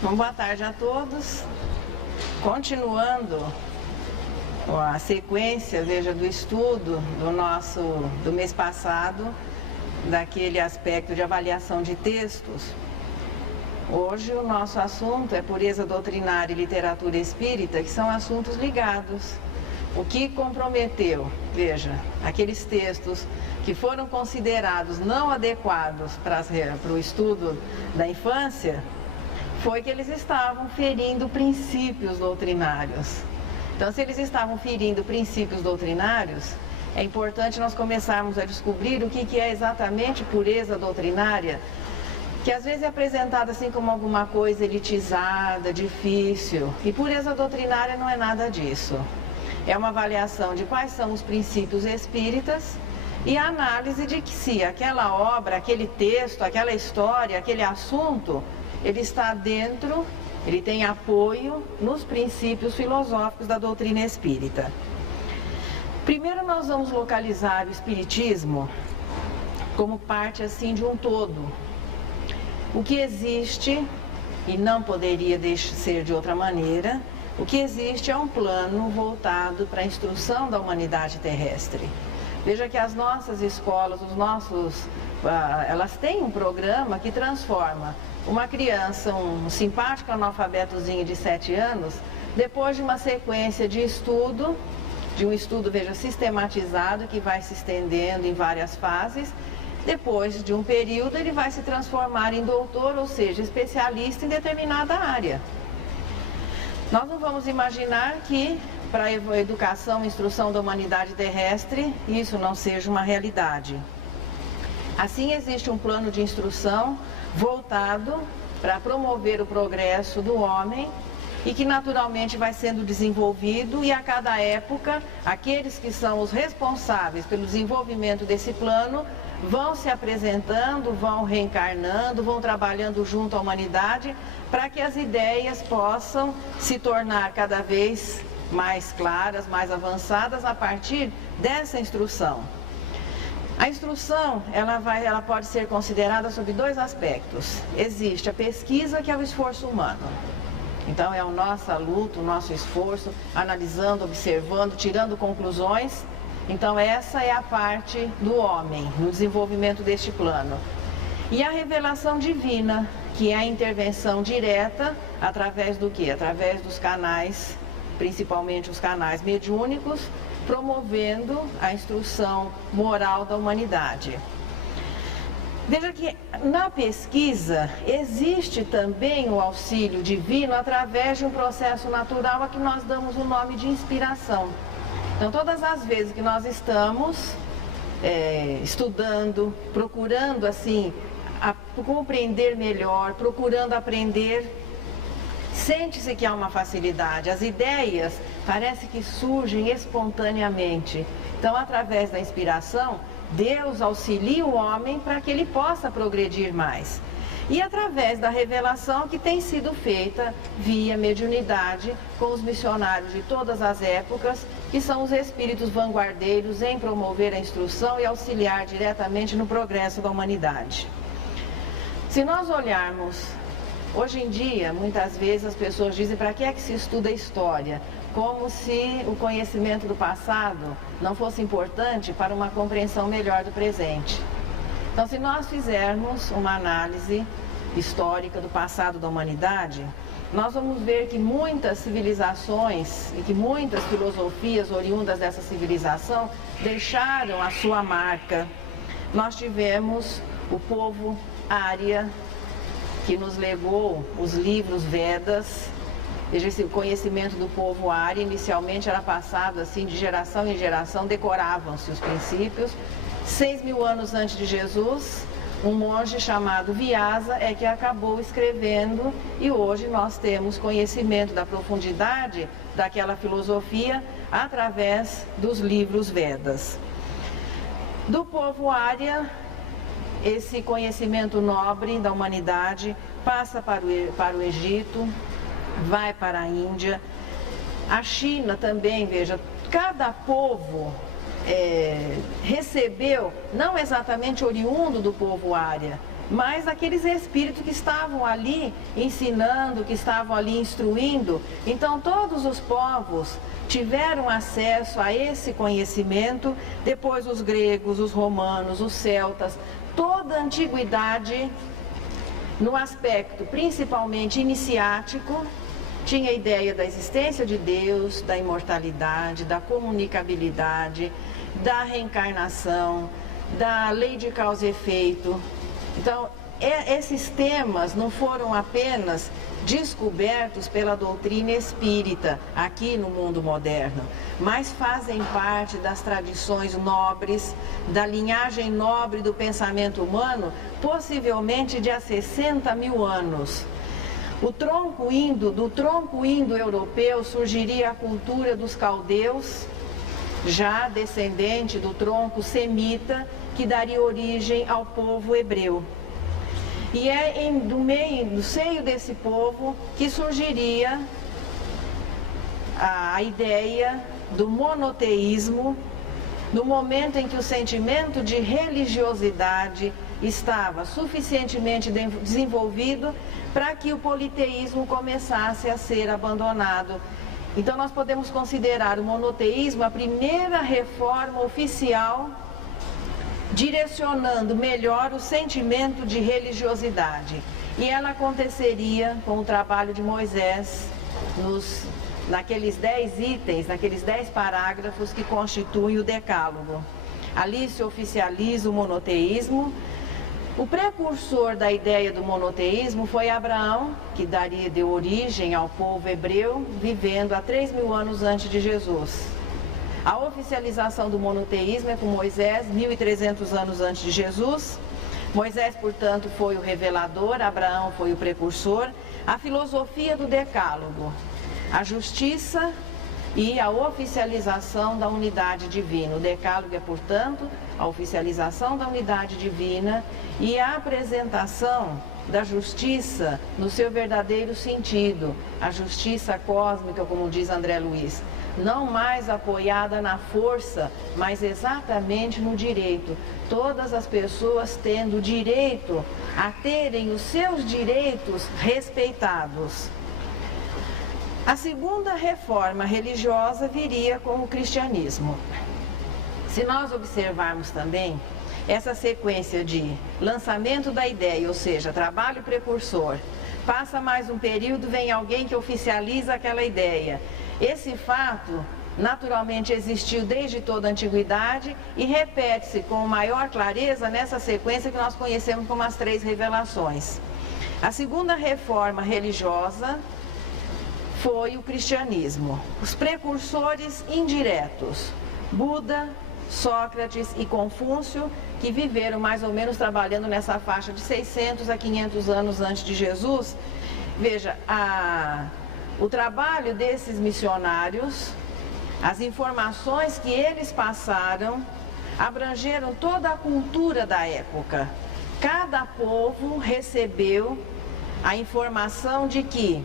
Bom, boa tarde a todos. Continuando a sequência, veja, do estudo do mês passado, daquele aspecto de avaliação de textos. Hoje o nosso assunto é pureza doutrinária e literatura espírita, que são assuntos ligados. O que comprometeu, veja, aqueles textos que foram considerados não adequados para o estudo da infância, foi que eles estavam ferindo princípios doutrinários. Então, se eles estavam ferindo princípios doutrinários, é importante nós começarmos a descobrir o que é exatamente pureza doutrinária, que às vezes é apresentada assim como alguma coisa elitizada, difícil. E pureza doutrinária não é nada disso. É uma avaliação de quais são os princípios espíritas e a análise de que se aquela obra, aquele texto, aquela história, aquele assunto, ele está dentro, ele tem apoio nos princípios filosóficos da doutrina espírita. Primeiro nós vamos localizar o espiritismo como parte assim de um todo. O que existe, e não poderia ser de outra maneira, o que existe é um plano voltado para a instrução da humanidade terrestre. Veja que as nossas escolas, elas têm um programa que transforma uma criança, um simpático analfabetozinho de 7 anos, depois de uma sequência de estudo, veja, sistematizado, que vai se estendendo em várias fases. Depois de um período, ele vai se transformar em doutor, ou seja, especialista em determinada área. Nós não vamos imaginar que, para a educação e instrução da humanidade terrestre, isso não seja uma realidade. Assim, existe um plano de instrução voltado para promover o progresso do homem e que naturalmente vai sendo desenvolvido, e a cada época, aqueles que são os responsáveis pelo desenvolvimento desse plano vão se apresentando, vão reencarnando, vão trabalhando junto à humanidade para que as ideias possam se tornar cada vez mais claras, mais avançadas a partir dessa instrução. A instrução, ela pode ser considerada sob 2 aspectos. Existe a pesquisa, que é o esforço humano. Então é a nossa luta, o nosso esforço, analisando, observando, tirando conclusões. Então essa é a parte do homem no desenvolvimento deste plano. E a revelação divina, que é a intervenção direta através do quê? Através dos canais, principalmente os canais mediúnicos, promovendo a instrução moral da humanidade. Veja que na pesquisa existe também o auxílio divino através de um processo natural a que nós damos o nome de inspiração. Então, todas as vezes que nós estamos estudando, procurando assim compreender melhor, procurando aprender, sente-se que há uma facilidade. As ideias parece que surgem espontaneamente. Então, através da inspiração, Deus auxilia o homem para que ele possa progredir mais. E através da revelação que tem sido feita via mediunidade com os missionários de todas as épocas, que são os espíritos vanguardeiros em promover a instrução e auxiliar diretamente no progresso da humanidade. Se nós olharmos, hoje em dia, muitas vezes as pessoas dizem: para que é que se estuda história? Como se o conhecimento do passado não fosse importante para uma compreensão melhor do presente. Então, se nós fizermos uma análise histórica do passado da humanidade, nós vamos ver que muitas civilizações e que muitas filosofias oriundas dessa civilização deixaram a sua marca. Nós tivemos o povo Arya, que nos legou os livros Vedas. Veja, esse conhecimento do povo Arya inicialmente era passado assim de geração em geração, decoravam-se os princípios. 6.000 anos antes de Jesus, um monge chamado Vyasa é que acabou escrevendo, e hoje nós temos conhecimento da profundidade daquela filosofia através dos livros Vedas. Do povo Arya, esse conhecimento nobre da humanidade passa para o Egito, vai para a Índia, a China também. Veja, cada povo recebeu, não exatamente oriundo do povo Arya, mas aqueles espíritos que estavam ali ensinando, que estavam ali instruindo. Então todos os povos tiveram acesso a esse conhecimento, depois os gregos, os romanos, os celtas, toda a antiguidade, no aspecto principalmente iniciático, tinha a ideia da existência de Deus, da imortalidade, da comunicabilidade, da reencarnação, da lei de causa e efeito. Então, esses temas não foram apenas descobertos pela doutrina espírita aqui no mundo moderno, mas fazem parte das tradições nobres, da linhagem nobre do pensamento humano, possivelmente de há 60 mil anos. Do tronco indo-europeu surgiria a cultura dos caldeus, já descendente do tronco semita, que daria origem ao povo hebreu. E é no seio desse povo que surgiria a ideia do monoteísmo, no momento em que o sentimento de religiosidade estava suficientemente desenvolvido para que o politeísmo começasse a ser abandonado. Então nós podemos considerar o monoteísmo a primeira reforma oficial direcionando melhor o sentimento de religiosidade. E ela aconteceria com o trabalho de Moisés naqueles 10 itens, naqueles 10 parágrafos que constituem o Decálogo. Ali se oficializa o monoteísmo. O precursor da ideia do monoteísmo foi Abraão, que deu origem ao povo hebreu, vivendo há 3.000 anos antes de Jesus. A oficialização do monoteísmo é com Moisés, 1.300 anos antes de Jesus. Moisés, portanto, foi o revelador, Abraão foi o precursor. A filosofia do Decálogo, a justiça e a oficialização da unidade divina. O Decálogo é, portanto, a oficialização da unidade divina e a apresentação da justiça no seu verdadeiro sentido, a justiça cósmica, como diz André Luiz, não mais apoiada na força, mas exatamente no direito. Todas as pessoas tendo direito a terem os seus direitos respeitados. A segunda reforma religiosa viria com o cristianismo. Se nós observarmos também essa sequência de lançamento da ideia, ou seja, trabalho precursor, passa mais um período, vem alguém que oficializa aquela ideia. Esse fato naturalmente existiu desde toda a antiguidade e repete-se com maior clareza nessa sequência que nós conhecemos como as 3 revelações. A segunda reforma religiosa foi o cristianismo. Os precursores indiretos, Buda, Sócrates e Confúcio, que viveram mais ou menos trabalhando nessa faixa de 600 a 500 anos antes de Jesus. Veja, o trabalho desses missionários, as informações que eles passaram, abrangeram toda a cultura da época. Cada povo recebeu a informação de que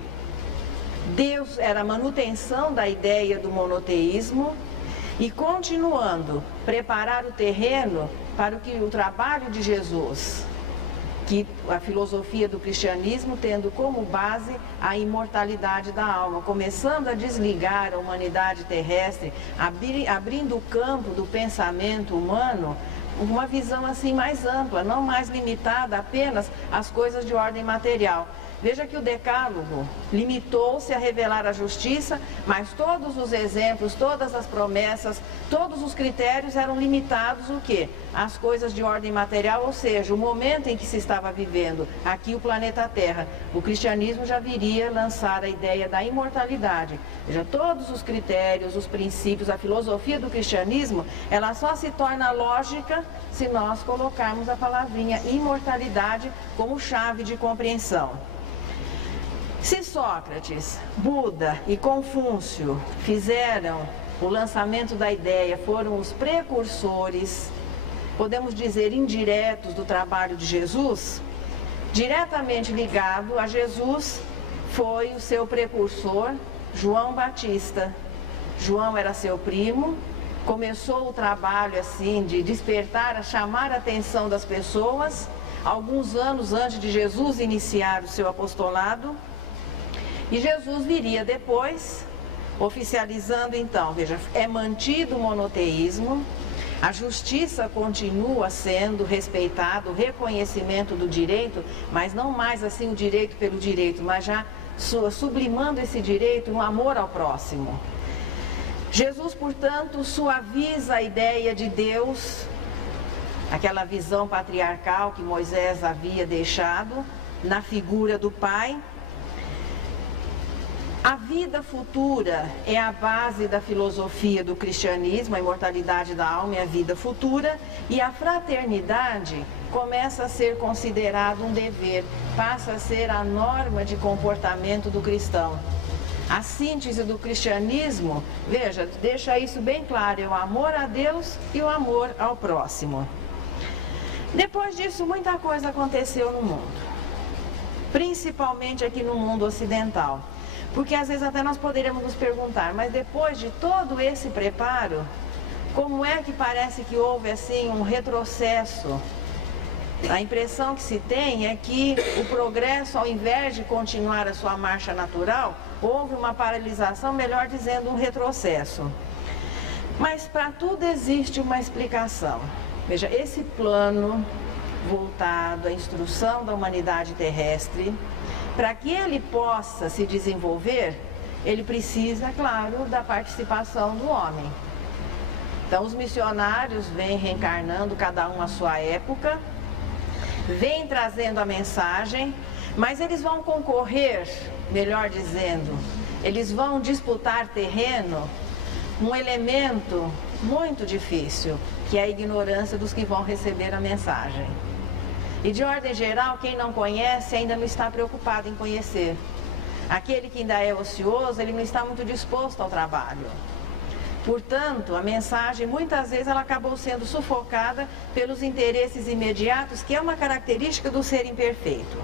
Deus era a manutenção da ideia do monoteísmo e, continuando, preparar o terreno para o trabalho de Jesus, que a filosofia do cristianismo tendo como base a imortalidade da alma, começando a desligar a humanidade terrestre, abrindo o campo do pensamento humano, uma visão assim mais ampla, não mais limitada apenas às coisas de ordem material. Veja que o Decálogo limitou-se a revelar a justiça, mas todos os exemplos, todas as promessas, todos os critérios eram limitados o quê? Às coisas de ordem material, ou seja, o momento em que se estava vivendo aqui o planeta Terra. O cristianismo já viria lançar a ideia da imortalidade. Veja, todos os critérios, os princípios, a filosofia do cristianismo, ela só se torna lógica se nós colocarmos a palavrinha imortalidade como chave de compreensão. Se Sócrates, Buda e Confúcio fizeram o lançamento da ideia, foram os precursores, podemos dizer indiretos do trabalho de Jesus, diretamente ligado a Jesus foi o seu precursor, João Batista. João era seu primo, começou o trabalho assim de despertar, a chamar a atenção das pessoas alguns anos antes de Jesus iniciar o seu apostolado. E Jesus viria depois, oficializando então, veja, é mantido o monoteísmo, a justiça continua sendo respeitada, o reconhecimento do direito, mas não mais assim o direito pelo direito, mas já sublimando esse direito no amor ao próximo. Jesus, portanto, suaviza a ideia de Deus, aquela visão patriarcal que Moisés havia deixado na figura do Pai. A vida futura é a base da filosofia do cristianismo, a imortalidade da alma é a vida futura, e a fraternidade começa a ser considerado um dever, passa a ser a norma de comportamento do cristão. A síntese do cristianismo, veja, deixa isso bem claro, é o amor a Deus e o amor ao próximo. Depois disso, muita coisa aconteceu no mundo, principalmente aqui no mundo ocidental. Porque às vezes até nós poderíamos nos perguntar, mas depois de todo esse preparo, como é que parece que houve assim um retrocesso? A impressão que se tem é que o progresso, ao invés de continuar a sua marcha natural, houve uma paralisação, melhor dizendo, um retrocesso. Mas para tudo existe uma explicação. Veja, esse plano voltado à instrução da humanidade terrestre, para que ele possa se desenvolver, ele precisa, claro, da participação do homem. Então, os missionários vêm reencarnando, cada um à sua época, vêm trazendo a mensagem, mas eles vão concorrer, melhor dizendo, eles vão disputar terreno, um elemento muito difícil, que é a ignorância dos que vão receber a mensagem. E de ordem geral, quem não conhece ainda não está preocupado em conhecer. Aquele que ainda é ocioso, ele não está muito disposto ao trabalho. Portanto, a mensagem, muitas vezes, ela acabou sendo sufocada pelos interesses imediatos, que é uma característica do ser imperfeito.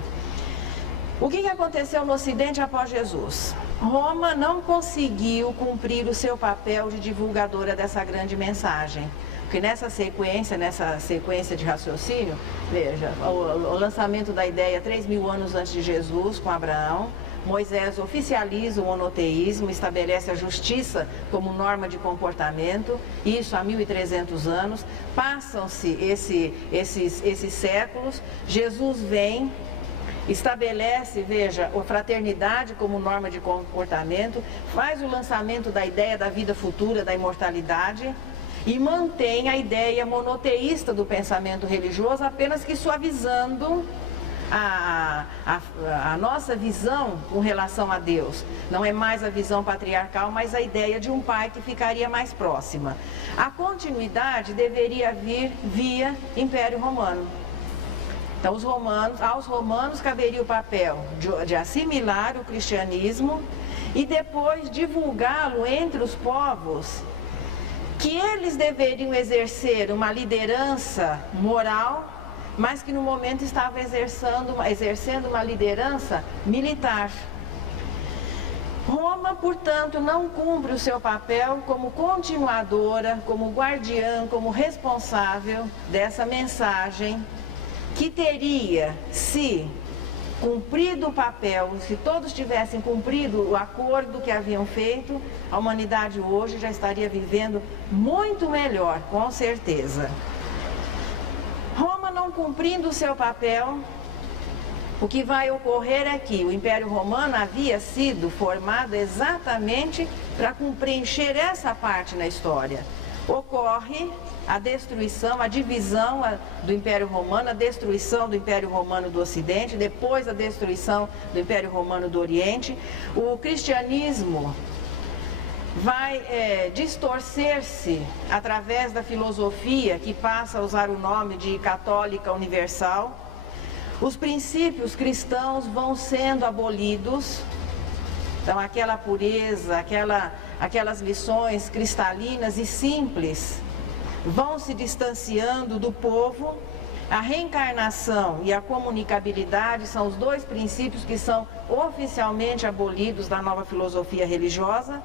O que aconteceu no Ocidente após Jesus? Roma não conseguiu cumprir o seu papel de divulgadora dessa grande mensagem. Porque nessa sequência de raciocínio, veja, o lançamento da ideia 3.000 anos antes de Jesus, com Abraão, Moisés oficializa o monoteísmo, estabelece a justiça como norma de comportamento, isso há 1.300 anos, passam-se esses séculos, Jesus vem, estabelece, veja, a fraternidade como norma de comportamento, faz o lançamento da ideia da vida futura, da imortalidade, e mantém a ideia monoteísta do pensamento religioso, apenas que suavizando a nossa visão com relação a Deus. Não é mais a visão patriarcal, mas a ideia de um pai que ficaria mais próxima. A continuidade deveria vir via Império Romano. Então, aos romanos caberia o papel de assimilar o cristianismo e depois divulgá-lo entre os povos, que eles deveriam exercer uma liderança moral, mas que no momento estava exercendo uma liderança militar. Roma, portanto, não cumpre o seu papel como continuadora, como guardiã, como responsável dessa mensagem, que teria, se cumprido o papel, se todos tivessem cumprido o acordo que haviam feito, a humanidade hoje já estaria vivendo muito melhor, com certeza. Roma não cumprindo o seu papel, o que vai ocorrer é que o Império Romano havia sido formado exatamente para preencher essa parte na história. Ocorre a destruição, a divisão do Império Romano, a destruição do Império Romano do Ocidente, depois a destruição do Império Romano do Oriente. O cristianismo vai distorcer-se através da filosofia, que passa a usar o nome de católica universal. Os princípios cristãos vão sendo abolidos. Então, aquela pureza, aquelas lições cristalinas e simples vão se distanciando do povo, A reencarnação e a comunicabilidade são os dois princípios que são oficialmente abolidos da nova filosofia religiosa,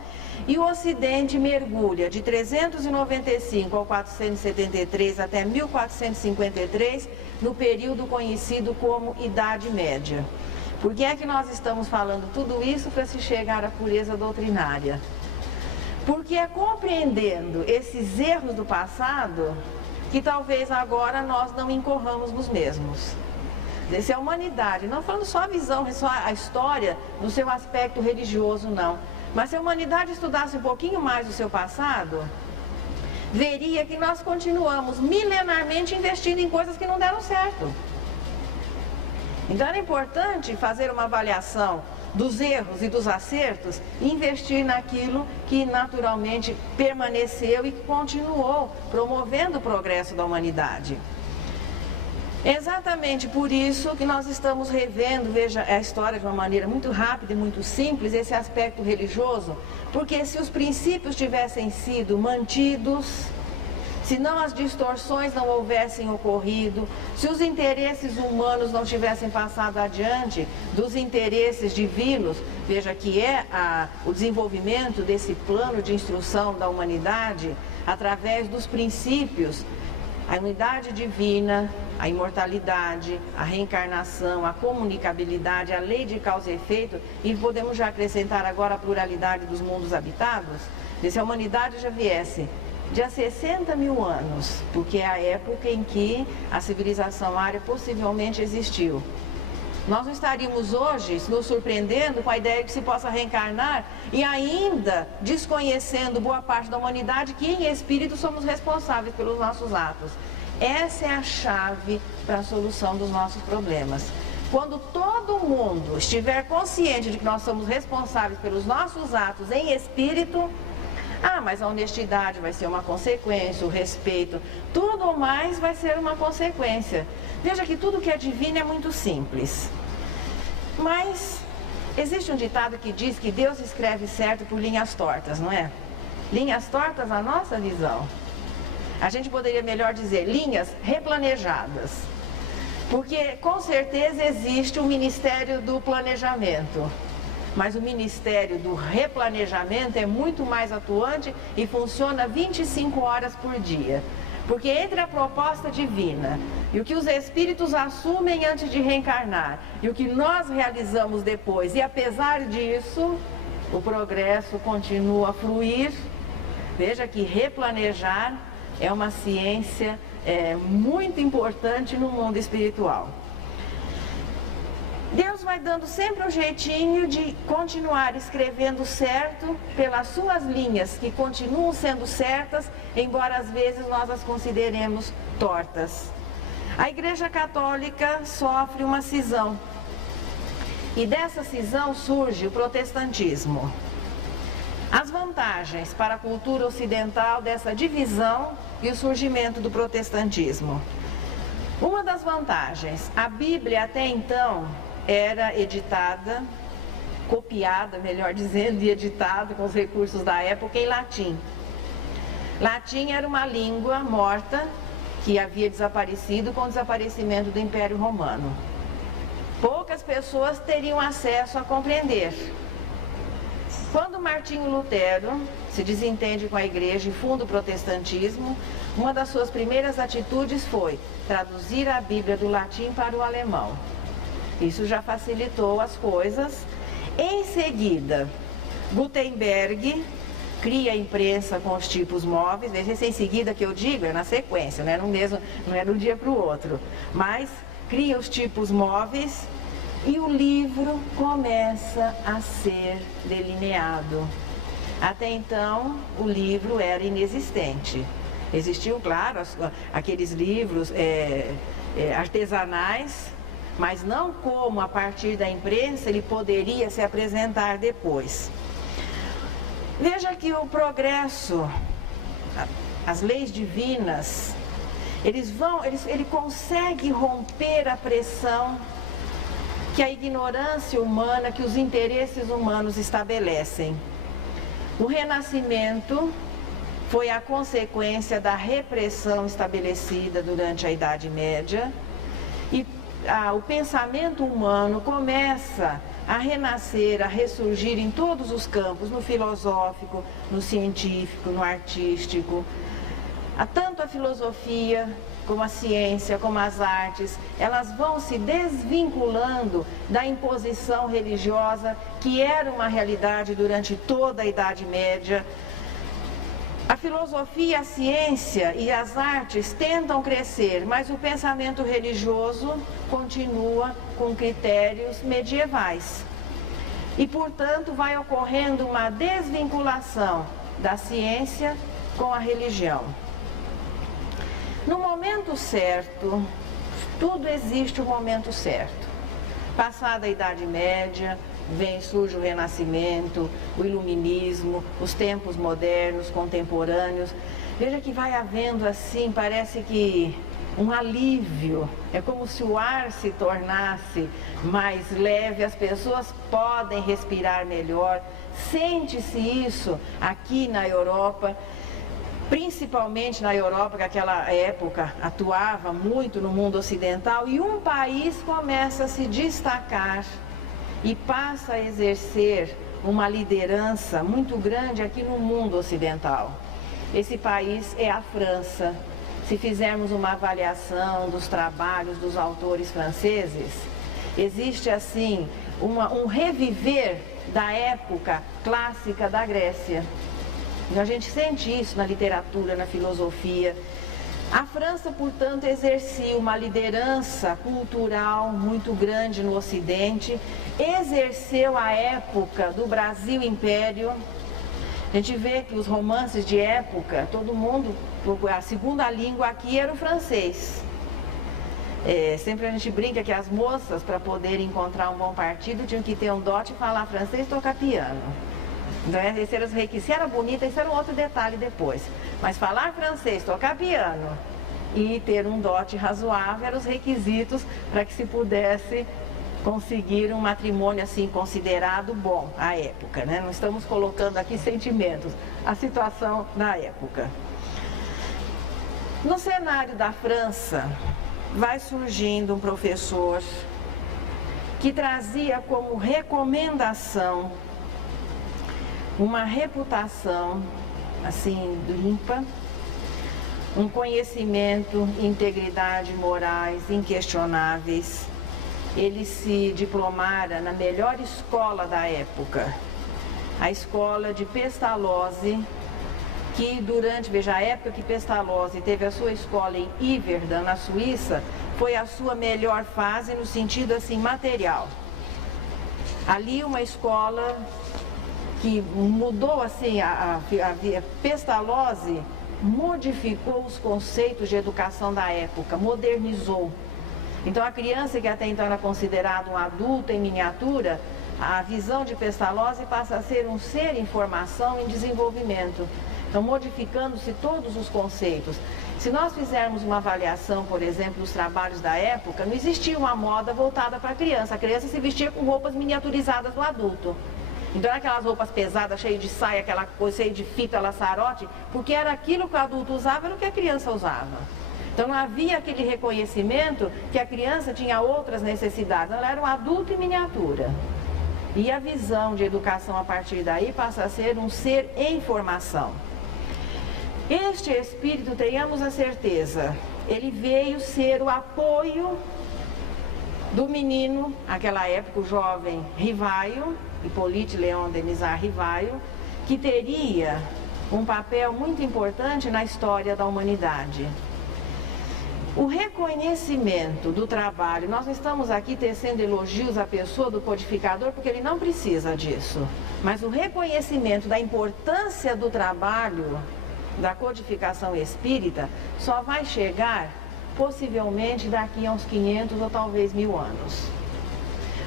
e o Ocidente mergulha de 395 ao 473 até 1453 no período conhecido como Idade Média. Por que é que nós estamos falando tudo isso para se chegar à pureza doutrinária? Porque é compreendendo esses erros do passado que talvez agora nós não incorramos nos mesmos. Se a humanidade, não falando só a visão, só a história no seu aspecto religioso, não, mas se a humanidade estudasse um pouquinho mais do seu passado, veria que nós continuamos milenarmente investindo em coisas que não deram certo. Então era importante fazer uma avaliação dos erros e dos acertos e investir naquilo que naturalmente permaneceu e que continuou promovendo o progresso da humanidade. Exatamente por isso que nós estamos revendo, veja, a história de uma maneira muito rápida e muito simples, esse aspecto religioso, porque se os princípios tivessem sido mantidos, se não as distorções não houvessem ocorrido, se os interesses humanos não tivessem passado adiante dos interesses divinos, veja que é o desenvolvimento desse plano de instrução da humanidade através dos princípios, a unidade divina, a imortalidade, a reencarnação, a comunicabilidade, a lei de causa e efeito, e podemos já acrescentar agora a pluralidade dos mundos habitados, se a humanidade já viesse de há 60 mil anos, porque é a época em que a civilização ária possivelmente existiu. Nós não estaríamos hoje nos surpreendendo com a ideia de que se possa reencarnar e ainda desconhecendo boa parte da humanidade que em espírito somos responsáveis pelos nossos atos. Essa é a chave para a solução dos nossos problemas. Quando todo mundo estiver consciente de que nós somos responsáveis pelos nossos atos em espírito, mas a honestidade vai ser uma consequência, o respeito, tudo mais vai ser uma consequência. Veja que tudo que é divino é muito simples. Mas existe um ditado que diz que Deus escreve certo por linhas tortas, não é? Linhas tortas à nossa visão. A gente poderia melhor dizer linhas replanejadas. Porque com certeza existe o Ministério do Planejamento. Mas o Ministério do Replanejamento é muito mais atuante e funciona 25 horas por dia. Porque entre a proposta divina e o que os espíritos assumem antes de reencarnar e o que nós realizamos depois, e apesar disso, o progresso continua a fluir. Veja que replanejar é uma ciência muito importante no mundo espiritual. Deus vai dando sempre um jeitinho de continuar escrevendo certo pelas suas linhas, que continuam sendo certas, embora às vezes nós as consideremos tortas. A Igreja Católica sofre uma cisão, e dessa cisão surge o protestantismo. As vantagens para a cultura ocidental dessa divisão e o surgimento do protestantismo. Uma das vantagens, a Bíblia até então era editada, copiada, melhor dizendo, e editada com os recursos da época em latim. Latim era uma língua morta que havia desaparecido com o desaparecimento do Império Romano. Poucas pessoas teriam acesso a compreender. Quando Martinho Lutero se desentende com a igreja e funda o protestantismo, uma das suas primeiras atitudes foi traduzir a Bíblia do latim para o alemão. Isso já facilitou as coisas. Em seguida, Gutenberg cria a imprensa com os tipos móveis. Veja, esse em seguida que eu digo é na sequência, não é não é de um dia para o outro. Mas cria os tipos móveis e o livro começa a ser delineado. Até então, o livro era inexistente. Existiam, claro, aqueles livros artesanais, mas não como a partir da imprensa ele poderia se apresentar depois. Veja que o progresso, as leis divinas, ele consegue romper a pressão que a ignorância humana, que os interesses humanos estabelecem. O Renascimento foi a consequência da repressão estabelecida durante a Idade Média e o pensamento humano começa a renascer, a ressurgir em todos os campos, no filosófico, no científico, no artístico. Tanto a filosofia, como a ciência, como as artes, elas vão se desvinculando da imposição religiosa que era uma realidade durante toda a Idade Média. A filosofia, a ciência e as artes tentam crescer, mas o pensamento religioso continua com critérios medievais. E, portanto, vai ocorrendo uma desvinculação da ciência com a religião. No momento certo, tudo existe o momento certo. Passada a Idade Média, surge o Renascimento, o Iluminismo, os tempos modernos, contemporâneos. Veja que vai havendo assim, parece que um alívio. É como se o ar se tornasse mais leve, as pessoas podem respirar melhor. Sente-se isso aqui na Europa, principalmente na Europa, que naquela época atuava muito no mundo ocidental, e um país começa a se destacar e passa a exercer uma liderança muito grande aqui no mundo ocidental. Esse país é a França. Se fizermos uma avaliação dos trabalhos dos autores franceses, existe assim um reviver da época clássica da Grécia. E a gente sente isso na literatura, na filosofia. A França, portanto, exercia uma liderança cultural muito grande no Ocidente, exerceu a época do Brasil Império. A gente vê que os romances de época, todo mundo, a segunda língua aqui era o francês. Sempre a gente brinca que as moças, para poderem encontrar um bom partido, tinham que ter um dote, falar francês e tocar piano. Então, esse era os requisitos. Se era bonita, isso era um outro detalhe depois. Mas falar francês, tocar piano e ter um dote razoável eram os requisitos para que se pudesse conseguir um matrimônio assim considerado bom à época, né? Não estamos colocando aqui sentimentos, a situação da época. No cenário da França, vai surgindo um professor que trazia como recomendação uma reputação assim limpa, um conhecimento e integridade morais inquestionáveis. Ele se diplomara na melhor escola da época, a escola de Pestalozzi, que veja, a época que Pestalozzi teve a sua escola em Yverdon, na Suíça, foi a sua melhor fase no sentido assim material. Ali uma escola que mudou assim, Pestalozzi modificou os conceitos de educação da época, modernizou. Então a criança que até então era considerada um adulto em miniatura, a visão de Pestalozzi passa a ser um ser em formação, em desenvolvimento. Então modificando-se todos os conceitos. Se nós fizermos uma avaliação, por exemplo, dos trabalhos da época, não existia uma moda voltada para a criança se vestia com roupas miniaturizadas do adulto. Então eram aquelas roupas pesadas, cheias de saia, aquela coisa cheia de fita, laçarote, porque era aquilo que o adulto usava, era o que a criança usava. Então não havia aquele reconhecimento que a criança tinha outras necessidades, ela era um adulto em miniatura. E a visão de educação a partir daí passa a ser um ser em formação. Este espírito, tenhamos a certeza, ele veio ser o apoio do menino, naquela época o jovem Rivaio, Hippolyte Léon Denisard Rivaio, que teria um papel muito importante na história da humanidade. O reconhecimento do trabalho, nós não estamos aqui tecendo elogios à pessoa do codificador, porque ele não precisa disso, mas o reconhecimento da importância do trabalho da codificação espírita só vai chegar possivelmente daqui a uns 500 ou talvez 1000 anos.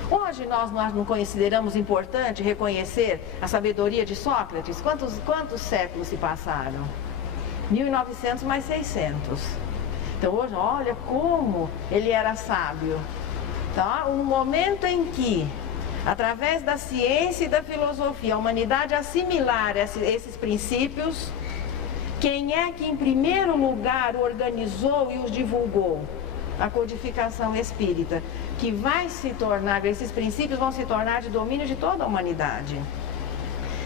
Hoje nós não consideramos importante reconhecer a sabedoria de Sócrates? Quantos séculos se passaram? 1900 mais 600. Então hoje, olha como ele era sábio. Então, no momento em que, através da ciência e da filosofia, a humanidade assimilar esses princípios, Quem é que em primeiro lugar organizou e os divulgou? A codificação espírita, que vai se tornar, esses princípios vão se tornar de domínio de toda a humanidade.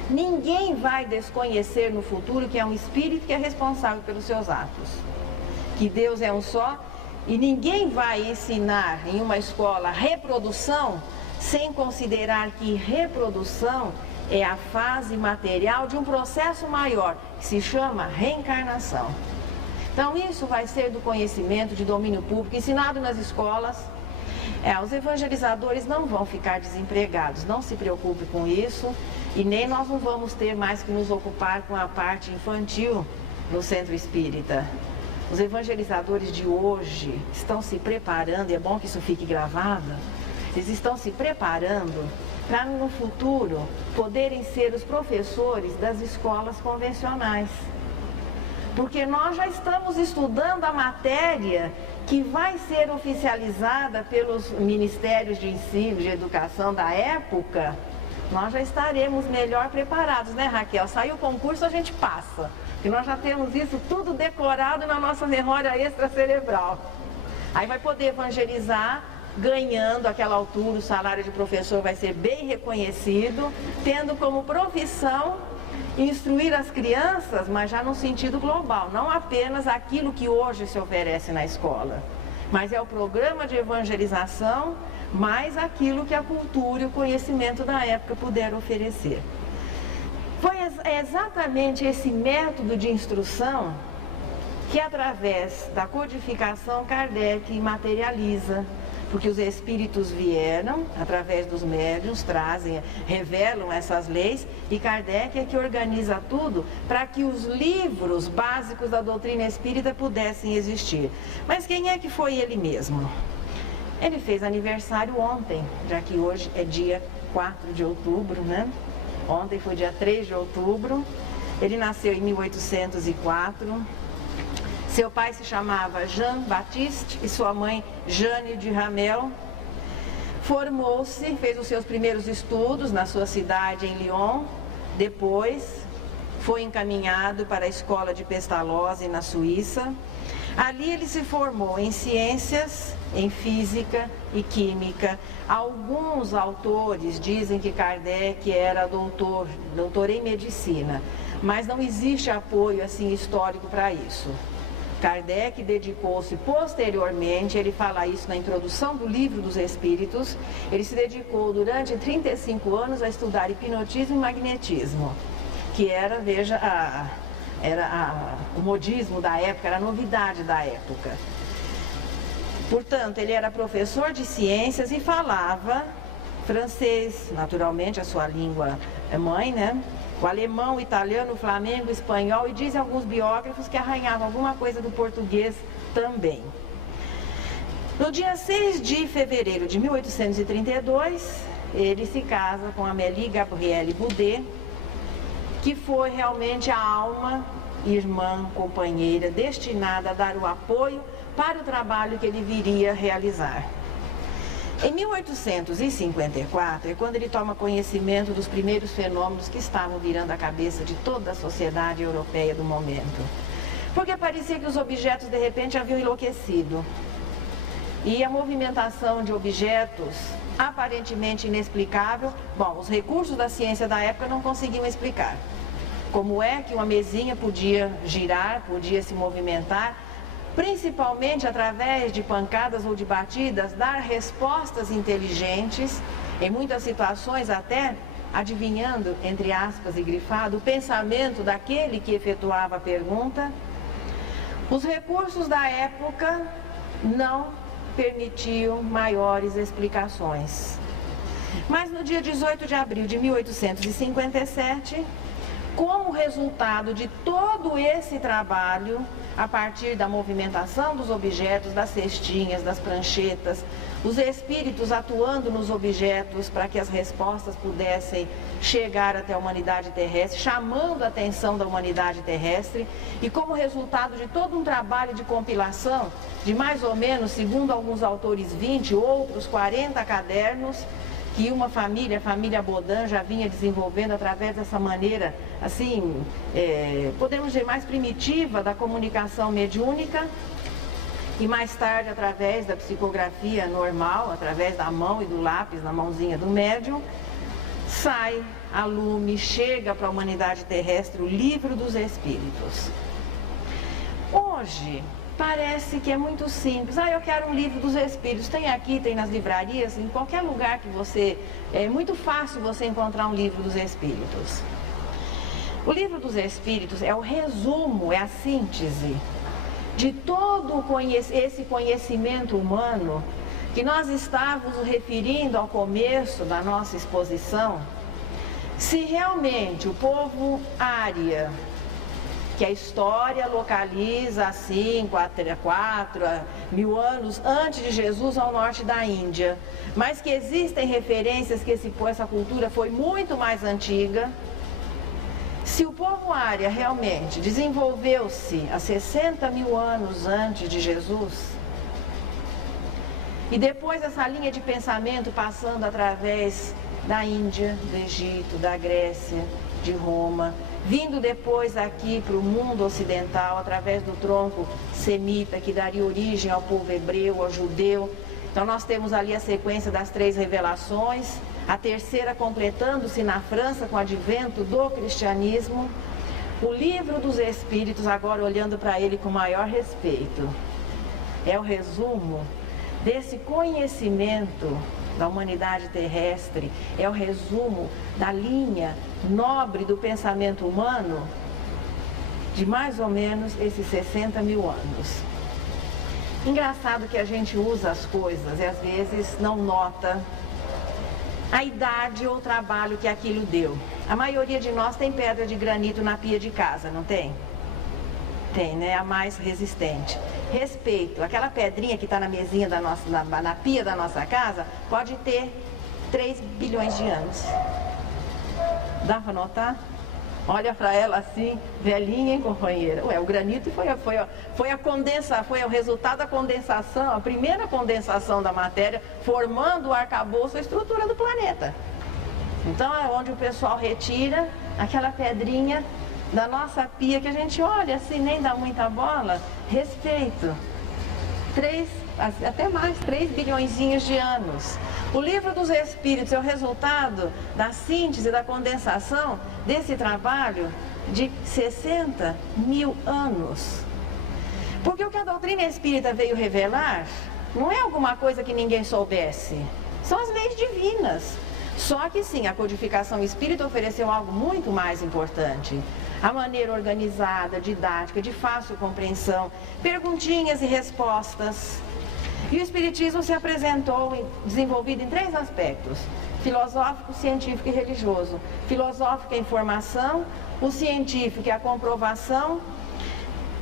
Ninguém vai desconhecer no futuro que é um espírito que é responsável pelos seus atos, que Deus é um só, e ninguém vai ensinar em uma escola reprodução sem considerar que reprodução é a fase material de um processo maior, que se chama reencarnação. Então isso vai ser do conhecimento de domínio público, ensinado nas escolas. Os evangelizadores não vão ficar desempregados, não se preocupe com isso, e nem nós não vamos ter mais que nos ocupar com a parte infantil no centro espírita. Os evangelizadores de hoje estão se preparando, e é bom que isso fique gravado, eles estão se preparando para no futuro poderem ser os professores das escolas convencionais. Porque nós já estamos estudando a matéria que vai ser oficializada pelos ministérios de ensino, de educação da época. Nós já estaremos melhor preparados, né, Raquel? Saiu o concurso, a gente passa. Porque nós já temos isso tudo decorado na nossa memória extracerebral. Aí vai poder evangelizar, ganhando aquela altura, o salário de professor vai ser bem reconhecido, tendo como profissão instruir as crianças, mas já no sentido global, não apenas aquilo que hoje se oferece na escola, mas é o programa de evangelização, mais aquilo que a cultura e o conhecimento da época puderam oferecer. Foi exatamente esse método de instrução que, através da codificação, Kardec materializa, porque os espíritos vieram, através dos médiuns, trazem, revelam essas leis, e Kardec é que organiza tudo para que os livros básicos da doutrina espírita pudessem existir. Mas quem é que foi ele mesmo? Ele fez aniversário ontem, já que hoje é dia 4 de outubro, né? Ontem foi dia 3 de outubro, ele nasceu em 1804, seu pai se chamava Jean-Baptiste e sua mãe Jeanne de Ramel. Formou-se, fez os seus primeiros estudos na sua cidade em Lyon, depois foi encaminhado para a escola de Pestalozzi na Suíça. Ali ele se formou em ciências, em física e química. Alguns autores dizem que Kardec era doutor em medicina, mas não existe apoio assim histórico para isso. Kardec dedicou-se posteriormente, ele fala isso na introdução do Livro dos Espíritos, ele se dedicou durante 35 anos a estudar hipnotismo e magnetismo, que era, veja, o modismo da época, era a novidade da época. Portanto, ele era professor de ciências e falava francês, naturalmente, a sua língua é mãe, né? O alemão, o italiano, o flamengo, o espanhol, e dizem alguns biógrafos que arranhavam alguma coisa do português também. No dia 6 de fevereiro de 1832, ele se casa com Amélie Gabrielle Boudet, que foi realmente a alma, irmã, companheira, destinada a dar o apoio para o trabalho que ele viria a realizar. Em 1854 é quando ele toma conhecimento dos primeiros fenômenos que estavam virando a cabeça de toda a sociedade europeia do momento. Porque parecia que os objetos de repente haviam enlouquecido. E a movimentação de objetos aparentemente inexplicável, os recursos da ciência da época não conseguiam explicar. Como é que uma mesinha podia girar, podia se movimentar, principalmente através de pancadas ou de batidas, dar respostas inteligentes, em muitas situações até adivinhando, entre aspas e grifado, o pensamento daquele que efetuava a pergunta. Os recursos da época não permitiam maiores explicações. Mas no dia 18 de abril de 1857, como resultado de todo esse trabalho, a partir da movimentação dos objetos, das cestinhas, das pranchetas, os espíritos atuando nos objetos para que as respostas pudessem chegar até a humanidade terrestre, chamando a atenção da humanidade terrestre, e como resultado de todo um trabalho de compilação, de mais ou menos, segundo alguns autores, 20, outros 40 cadernos, que uma família, a família Baudin, já vinha desenvolvendo através dessa maneira, assim, podemos dizer, mais primitiva da comunicação mediúnica, e mais tarde através da psicografia normal, através da mão e do lápis na mãozinha do médium, sai a lume, chega para a humanidade terrestre o Livro dos Espíritos. Hoje, parece que é muito simples. Eu quero um Livro dos Espíritos. Tem aqui, tem nas livrarias, em qualquer lugar que você... É muito fácil você encontrar um Livro dos Espíritos. O Livro dos Espíritos é o resumo, é a síntese de todo esse conhecimento humano que nós estávamos referindo ao começo da nossa exposição. Se realmente o povo ária, que a história localiza assim, 4.000 anos antes de Jesus ao norte da Índia, mas que existem referências que essa cultura foi muito mais antiga. Se o povo ária realmente desenvolveu-se há 60.000 anos antes de Jesus, e depois essa linha de pensamento passando através da Índia, do Egito, da Grécia, de Roma, vindo depois aqui para o mundo ocidental, através do tronco semita, que daria origem ao povo hebreu, ao judeu. Então nós temos ali a sequência das 3 revelações, a terceira completando-se na França com o advento do cristianismo. O Livro dos Espíritos, agora olhando para ele com maior respeito, é o resumo desse conhecimento da humanidade terrestre, é o resumo da linha nobre do pensamento humano de mais ou menos esses 60.000 anos. Engraçado que a gente usa as coisas e às vezes não nota a idade ou o trabalho que aquilo deu. A maioria de nós tem pedra de granito na pia de casa, não tem? Tem, né? A mais resistente. Respeito, aquela pedrinha que está na mesinha da nossa, na pia da nossa casa, pode ter 3 bilhões de anos. Dá para notar? Olha para ela assim, velhinha, hein, companheira? O granito foi o resultado da condensação, a primeira condensação da matéria, formando o arcabouço, a estrutura do planeta. Então é onde o pessoal retira aquela pedrinha da nossa pia, que a gente olha assim, nem dá muita bola. Respeito. 3 bilhõezinhos de anos. O Livro dos Espíritos é o resultado da síntese, da condensação desse trabalho de 60.000 anos. Porque o que a doutrina espírita veio revelar não é alguma coisa que ninguém soubesse. São as leis divinas. Só que sim, a codificação espírita ofereceu algo muito mais importante. A maneira organizada, didática, de fácil compreensão, perguntinhas e respostas. E o Espiritismo se apresentou desenvolvido em 3 aspectos: filosófico, científico e religioso. Filosófico é a informação, o científico é a comprovação,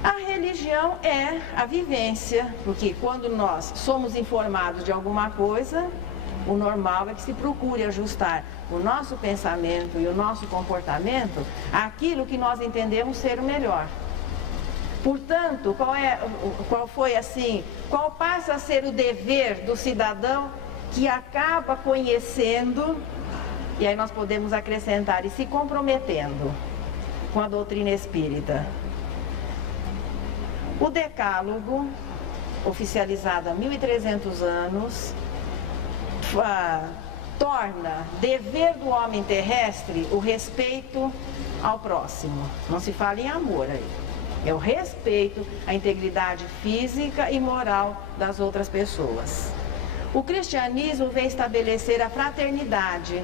a religião é a vivência, porque quando nós somos informados de alguma coisa, o normal é que se procure ajustar o nosso pensamento e o nosso comportamento àquilo que nós entendemos ser o melhor. Portanto, qual passa a ser o dever do cidadão que acaba conhecendo, e aí nós podemos acrescentar, e se comprometendo com a doutrina espírita? O Decálogo, oficializado há 1.300 anos, torna dever do homem terrestre o respeito ao próximo. Não se fala em amor aí. É o respeito à integridade física e moral das outras pessoas. O cristianismo vem estabelecer a fraternidade,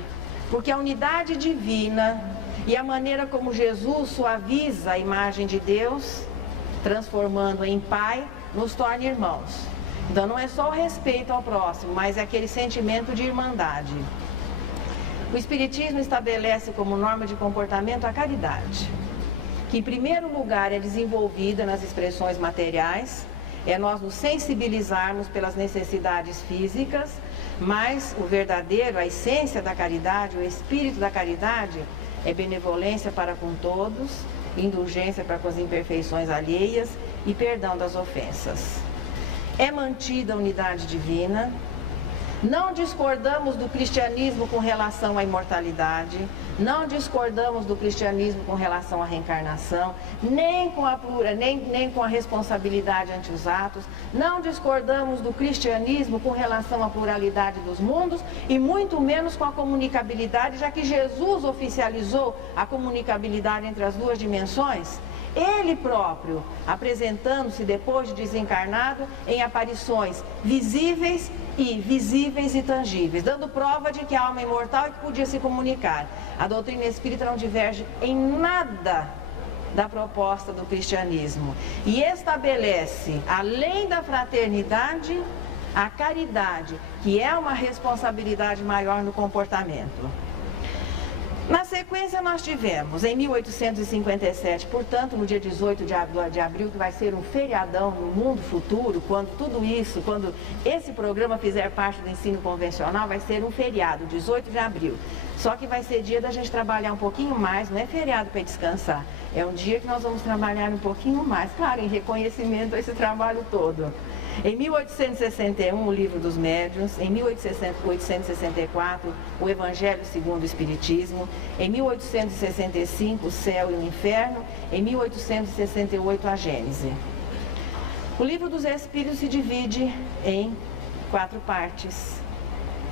porque a unidade divina e a maneira como Jesus suaviza a imagem de Deus, transformando em Pai, nos torna irmãos. Então não é só o respeito ao próximo, mas é aquele sentimento de irmandade. O Espiritismo estabelece como norma de comportamento a caridade, que em primeiro lugar é desenvolvida nas expressões materiais, é nós nos sensibilizarmos pelas necessidades físicas, mas o verdadeiro, a essência da caridade, o espírito da caridade, é benevolência para com todos, indulgência para com as imperfeições alheias e perdão das ofensas. É mantida a unidade divina, Não discordamos do cristianismo com relação à imortalidade, não discordamos do cristianismo com relação à reencarnação, nem com a responsabilidade ante os atos, não discordamos do cristianismo com relação à pluralidade dos mundos e muito menos com a comunicabilidade, já que Jesus oficializou a comunicabilidade entre as duas dimensões. Ele próprio, apresentando-se depois de desencarnado em aparições visíveis e tangíveis, dando prova de que a alma é imortal e que podia se comunicar. A doutrina espírita não diverge em nada da proposta do cristianismo e estabelece, além da fraternidade, a caridade, que é uma responsabilidade maior no comportamento. Na sequência nós tivemos, em 1857, portanto no dia 18 de abril, que vai ser um feriadão no mundo futuro, quando esse programa fizer parte do ensino convencional, vai ser um feriado, 18 de abril. Só que vai ser dia da gente trabalhar um pouquinho mais, não é feriado para descansar, é um dia que nós vamos trabalhar um pouquinho mais, claro, em reconhecimento a esse trabalho todo. Em 1861, o Livro dos Médiuns. Em 1864, o Evangelho segundo o Espiritismo. Em 1865, o Céu e o Inferno. Em 1868, a Gênese. O Livro dos Espíritos se divide em 4 partes.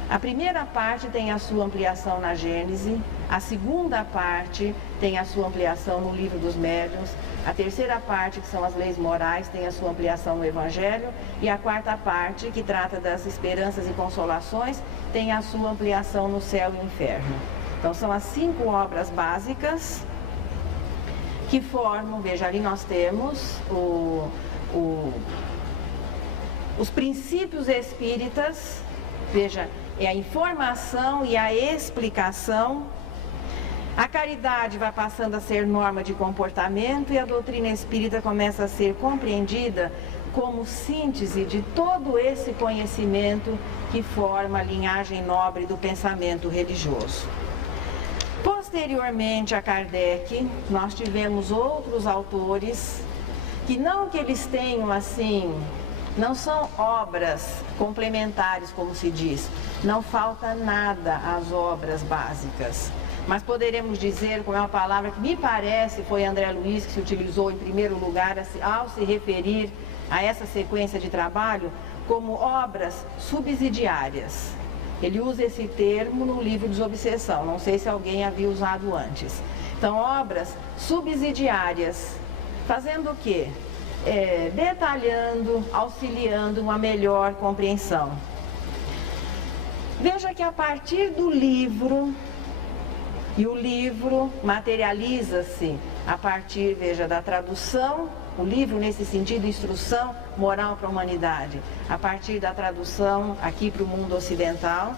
A primeira parte tem a sua ampliação na Gênese, a segunda parte tem a sua ampliação no Livro dos Médiuns, a terceira parte, que são as leis morais, tem a sua ampliação no Evangelho, e a quarta parte, que trata das esperanças e consolações, tem a sua ampliação no Céu e no Inferno. Então são as 5 obras básicas que formam, veja, ali nós temos os princípios espíritas, veja, é a informação e a explicação. A caridade vai passando a ser norma de comportamento e a doutrina espírita começa a ser compreendida como síntese de todo esse conhecimento que forma a linhagem nobre do pensamento religioso. Posteriormente a Kardec, nós tivemos outros autores que não que eles tenham assim, não são obras complementares, como se diz, não falta nada às obras básicas. Mas poderemos dizer, como é uma palavra que me parece foi André Luiz que se utilizou em primeiro lugar ao se referir a essa sequência de trabalho, como obras subsidiárias. Ele usa esse termo no livro Desobsessão, não sei se alguém havia usado antes. Então, obras subsidiárias, fazendo o quê? Detalhando, auxiliando uma melhor compreensão. Veja que a partir do livro, e o livro materializa-se a partir, veja, da tradução, o livro nesse sentido, instrução moral para a humanidade, a partir da tradução aqui para o mundo ocidental,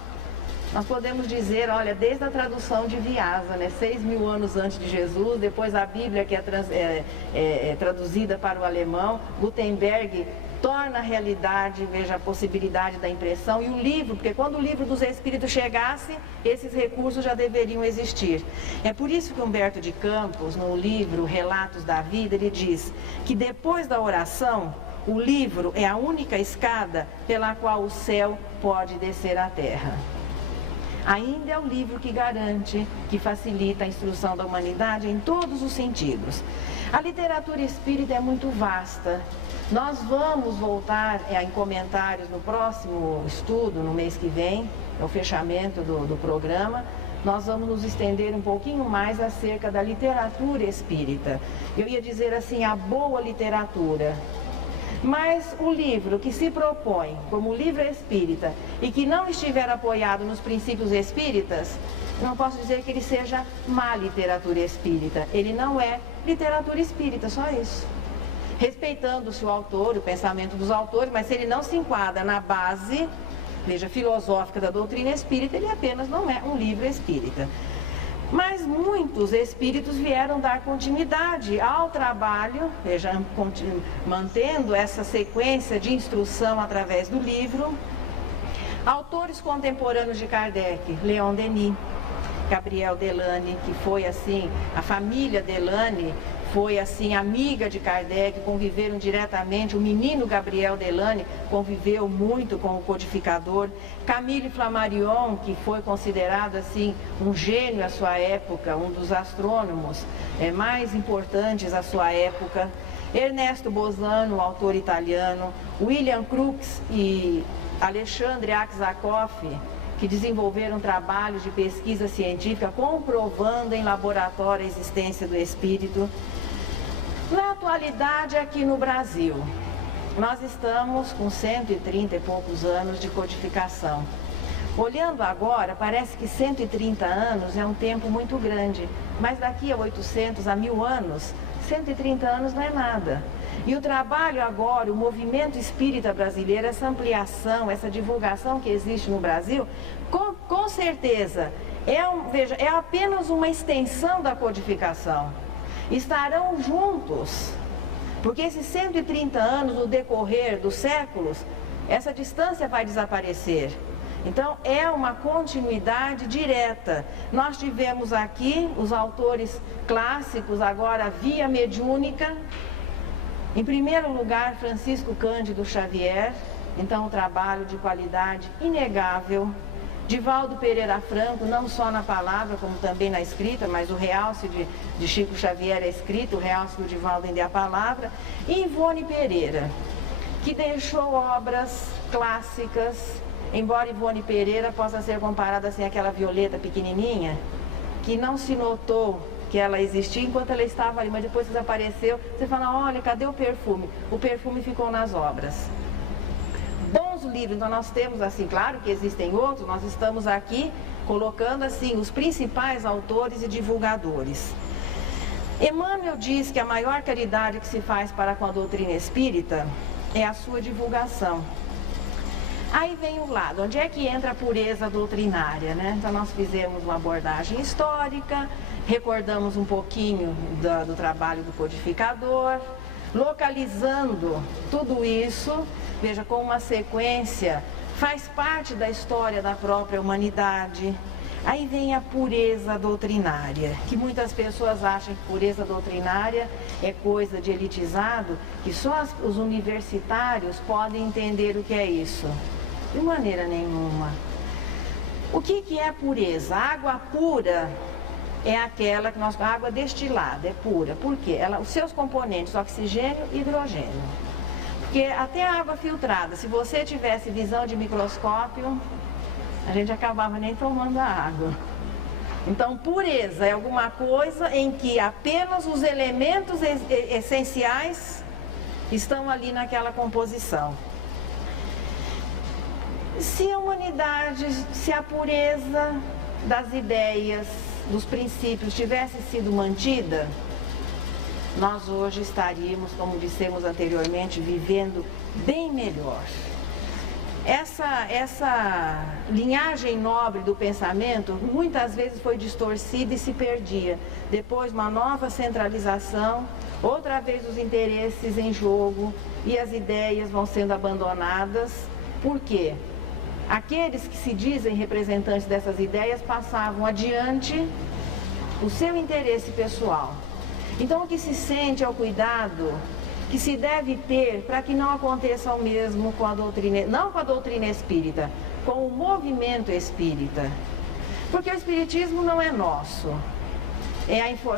nós podemos dizer, olha, desde a tradução de Vyasa, né, 6.000 anos antes de Jesus, depois a Bíblia que é traduzida para o alemão, Gutenberg torna a realidade, veja, a possibilidade da impressão, e o livro, porque quando o Livro dos Espíritos chegasse, esses recursos já deveriam existir. É por isso que Humberto de Campos, no livro Relatos da Vida, ele diz que depois da oração, o livro é a única escada pela qual o céu pode descer à terra. Ainda é o livro que garante, que facilita a instrução da humanidade em todos os sentidos. A literatura espírita é muito vasta. Nós vamos voltar em comentários no próximo estudo, no mês que vem, no fechamento do programa. Nós vamos nos estender um pouquinho mais acerca da literatura espírita. Eu ia dizer assim, a boa literatura. Mas o livro que se propõe como livro espírita e que não estiver apoiado nos princípios espíritas, não posso dizer que ele seja má literatura espírita. Ele não é literatura espírita, só isso. Respeitando-se o autor, o pensamento dos autores, mas se ele não se enquadra na base, veja, filosófica da doutrina espírita, ele apenas não é um livro espírita. Mas muitos espíritos vieram dar continuidade ao trabalho, veja, mantendo essa sequência de instrução através do livro. Autores contemporâneos de Kardec, Leon Denis, Gabriel Delany, que foi assim, a família Delany foi assim amiga de Kardec, conviveram diretamente. O menino Gabriel Delany conviveu muito com o codificador. Camille Flammarion, que foi considerado assim um gênio à sua época, um dos astrônomos mais importantes à sua época. Ernesto Bosano, autor italiano, William Crookes e Alexandre Aksakov, que desenvolveram trabalhos de pesquisa científica comprovando em laboratório a existência do espírito. Na atualidade, aqui no Brasil, nós estamos com 130 e poucos anos de codificação. Olhando agora, parece que 130 anos é um tempo muito grande, mas daqui a 800 a 1000 anos, 130 anos não é nada. E o trabalho agora, o movimento espírita brasileiro, essa ampliação, essa divulgação que existe no Brasil, com certeza, é apenas uma extensão da codificação. Estarão juntos, porque esses 130 anos, no decorrer dos séculos, essa distância vai desaparecer. Então, é uma continuidade direta. Nós tivemos aqui os autores clássicos, agora via mediúnica. Em primeiro lugar, Francisco Cândido Xavier, então um trabalho de qualidade inegável. Divaldo Pereira Franco, não só na palavra, como também na escrita, mas o realce de Chico Xavier é escrito, o realce do Divaldo ainda é a palavra. E Ivone Pereira, que deixou obras clássicas. Embora Ivone Pereira possa ser comparada assim àquela Violeta pequenininha, que não se notou que ela existia enquanto ela estava ali, mas depois desapareceu, você fala, olha, cadê o perfume? O perfume ficou nas obras. Bons livros, então nós temos assim, claro que existem outros, nós estamos aqui colocando assim os principais autores e divulgadores. Emmanuel diz que a maior caridade que se faz para com a doutrina espírita é a sua divulgação. Aí vem o lado, onde é que entra a pureza doutrinária, né? Então nós fizemos uma abordagem histórica, recordamos um pouquinho do trabalho do codificador, localizando tudo isso, veja, com uma sequência, faz parte da história da própria humanidade. Aí vem a pureza doutrinária, que muitas pessoas acham que pureza doutrinária é coisa de elitizado, que só os universitários podem entender o que é isso. De maneira nenhuma. O que é pureza? A água pura é aquela que nós... A água destilada é pura. Por quê? Os seus componentes, oxigênio e hidrogênio. Porque até a água filtrada, se você tivesse visão de microscópio, a gente acabava nem tomando a água. Então, pureza é alguma coisa em que apenas os elementos essenciais estão ali naquela composição. Se a humanidade, se a pureza das ideias, dos princípios tivesse sido mantida, nós hoje estaríamos, como dissemos anteriormente, vivendo bem melhor. Essa linhagem nobre do pensamento muitas vezes foi distorcida e se perdia. Depois uma nova centralização, outra vez os interesses em jogo e as ideias vão sendo abandonadas. Por quê? Aqueles que se dizem representantes dessas ideias passavam adiante o seu interesse pessoal. Então o que se sente é o cuidado que se deve ter para que não aconteça o mesmo com a doutrina, não com a doutrina espírita, com o movimento espírita. Porque o espiritismo não é nosso.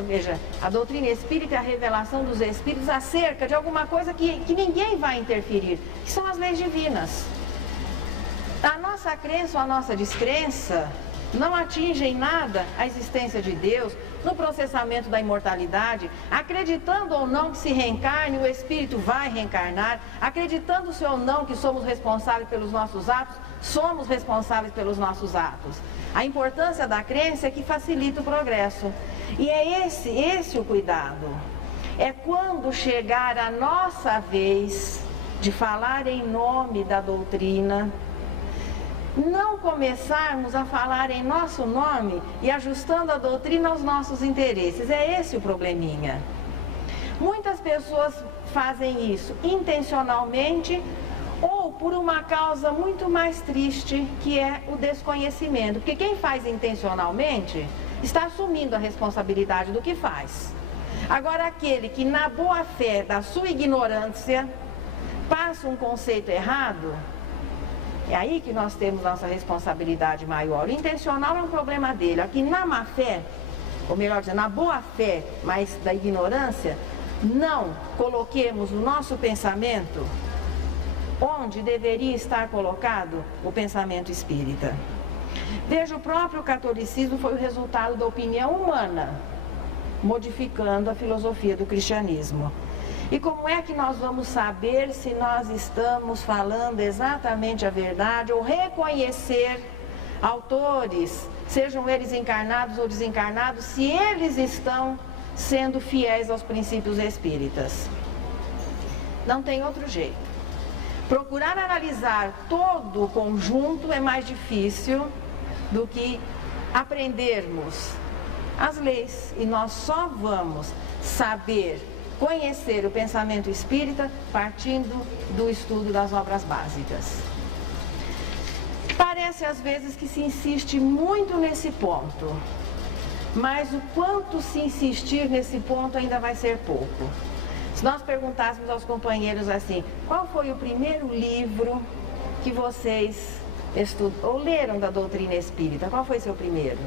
Veja, a doutrina espírita é a revelação dos espíritos acerca de alguma coisa que ninguém vai interferir, que são as leis divinas. A nossa crença ou a nossa descrença não atinge em nada a existência de Deus, no processamento da imortalidade, acreditando ou não que se reencarne, o espírito vai reencarnar, acreditando-se ou não que somos responsáveis pelos nossos atos, somos responsáveis pelos nossos atos. A importância da crença é que facilita o progresso. E é esse o cuidado. É quando chegar a nossa vez de falar em nome da doutrina, não começarmos a falar em nosso nome e ajustando a doutrina aos nossos interesses. É esse o probleminha. Muitas pessoas fazem isso intencionalmente ou por uma causa muito mais triste, que é o desconhecimento. Porque quem faz intencionalmente está assumindo a responsabilidade do que faz. Agora, aquele que na boa fé da sua ignorância passa um conceito errado, é aí que nós temos nossa responsabilidade maior. O intencional é um problema dele. Aqui na má fé, ou melhor dizendo, na boa fé, mas da ignorância, não coloquemos o nosso pensamento onde deveria estar colocado o pensamento espírita. Veja, o próprio catolicismo foi o resultado da opinião humana, modificando a filosofia do cristianismo. E como é que nós vamos saber se nós estamos falando exatamente a verdade ou reconhecer autores, sejam eles encarnados ou desencarnados, se eles estão sendo fiéis aos princípios espíritas? Não tem outro jeito. Procurar analisar todo o conjunto é mais difícil do que aprendermos as leis. E nós só vamos saber conhecer o pensamento espírita partindo do estudo das obras básicas. Parece às vezes que se insiste muito nesse ponto, mas o quanto se insistir nesse ponto ainda vai ser pouco. Se nós perguntássemos aos companheiros assim, qual foi o primeiro livro que vocês estudaram ou leram da doutrina espírita? Qual foi seu primeiro?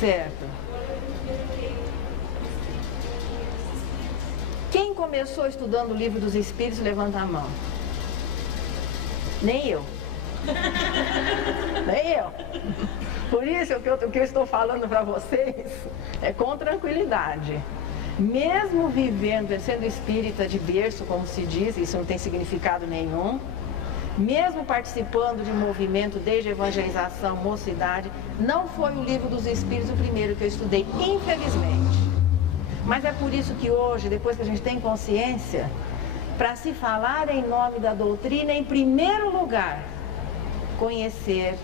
Certo. Quem começou estudando o livro dos Espíritos, levanta a mão. Nem eu. Nem eu. Por isso, o que eu estou falando para vocês é com tranquilidade. Mesmo vivendo, sendo espírita de berço, como se diz, isso não tem significado nenhum, mesmo participando de movimento desde a evangelização, mocidade, não foi o livro dos Espíritos o primeiro que eu estudei, infelizmente. Mas é por isso que hoje, depois que a gente tem consciência, para se falar em nome da doutrina, em primeiro lugar, conhecer,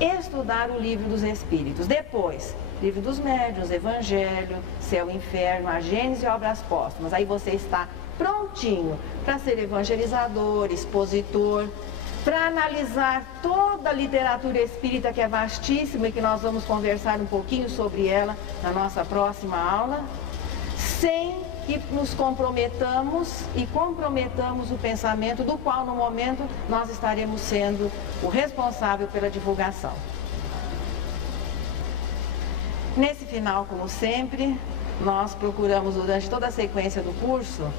estudar o livro dos Espíritos. Depois, livro dos médiuns, Evangelho, Céu e Inferno, a Gênese e Obras Póstumas. Aí você está prontinho para ser evangelizador, expositor, para analisar toda a literatura espírita, que é vastíssima e que nós vamos conversar um pouquinho sobre ela na nossa próxima aula, sem que nos comprometamos e comprometamos o pensamento do qual no momento nós estaremos sendo o responsável pela divulgação. Nesse final, como sempre, nós procuramos durante toda a sequência do curso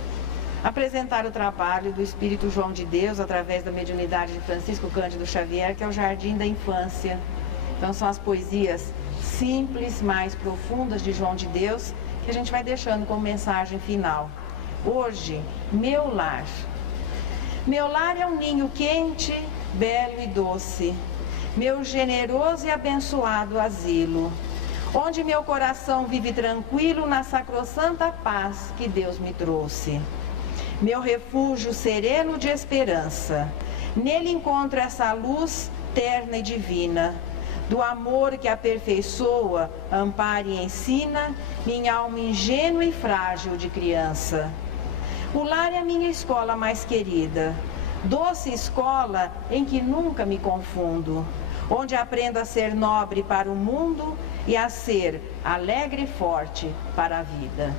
apresentar o trabalho do Espírito João de Deus através da mediunidade de Francisco Cândido Xavier, que é o Jardim da Infância. Então são as poesias simples, mais profundas de João de Deus, que a gente vai deixando como mensagem final. Hoje, meu lar. Meu lar é um ninho quente, belo e doce, meu generoso e abençoado asilo, onde meu coração vive tranquilo na sacrossanta paz que Deus me trouxe. Meu refúgio sereno de esperança, nele encontro essa luz terna e divina, do amor que aperfeiçoa, ampara e ensina minha alma ingênua e frágil de criança. O lar é a minha escola mais querida, doce escola em que nunca me confundo, onde aprendo a ser nobre para o mundo e a ser alegre e forte para a vida.